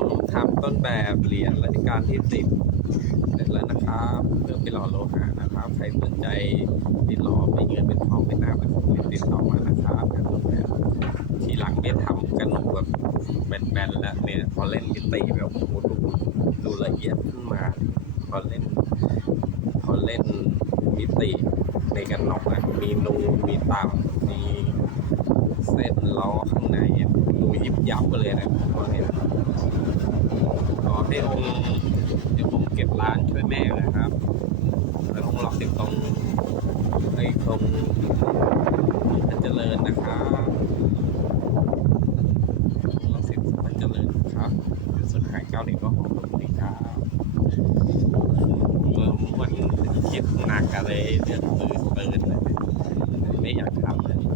ผมทำต้นแบบเหรียญรัชกาลที่สิบเสร็จแล้วนะครับ เพื่อไปหล่อโลหะนะครับ ใครสนใจติดหล่อเป็นเงินเป็นทองเป็นหน้าเป็นทองติดต่อมานะครับงานต้นแบบทีหลังเนี่ยทำกันหนูแบบแบนๆแล้วเนี่ยพอเล่นมิติแบบโอ้โหดูดูละเอียดขึ้นมา พอเล่น พอเล่นมิติในกันหนอกอะมีนูมีต่ำมีเส้นล้อข้างในดูยิบยับไปเลยนะพอเห็น ขอให้องค์เดี๋ยวผมเก็บร้านช่วยแม่นะครับแล้วองค์รอสิบตรงไอ้ตรงพันเจริญนะครับองค์รอสิบพันเจริญครับสุดหายเก้าหนึ่งก็หกตรงนี้ครับเมื่อวันคิดหนักอะไรเรื่องปืนปืนเลยไม่อยากทำเลยก็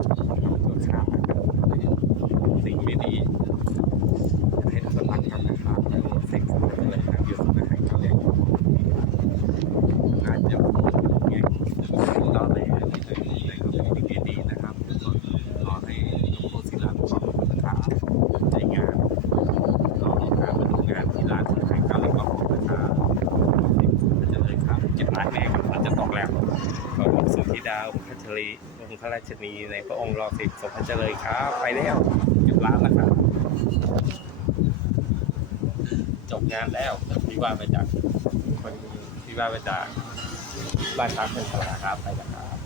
ขาดสิ่งไม่ดีอยากให้ทุกคนรักกันนะครับแล้วสิ่งสำคัญเลยนะอยู่สุดท้ายก็เลยอาจจะแง่เราเลยในในสิ่งดีๆนะครับขอให้ทุกคนศิลาประกอบนะครับใจงานรอลูกค้ามาดูงานที่ร้านสุดท้ายก็เลยก็ขอบนะครับ มันจะเลยครับ เก็บร้านแม่ครับมันจะตกแล้วขอบคุณสุธิดาวพัชรีองค์พระราชนีในพระองค์รอสิบสมพัชเลยครับ ไปแล้วเก็บร้านแล้วครับ จบงานแล้วพี่ว่าไปจากคนพี่ว่าไปจากบ้านพักเป็นสลาครับไปแล้วครับ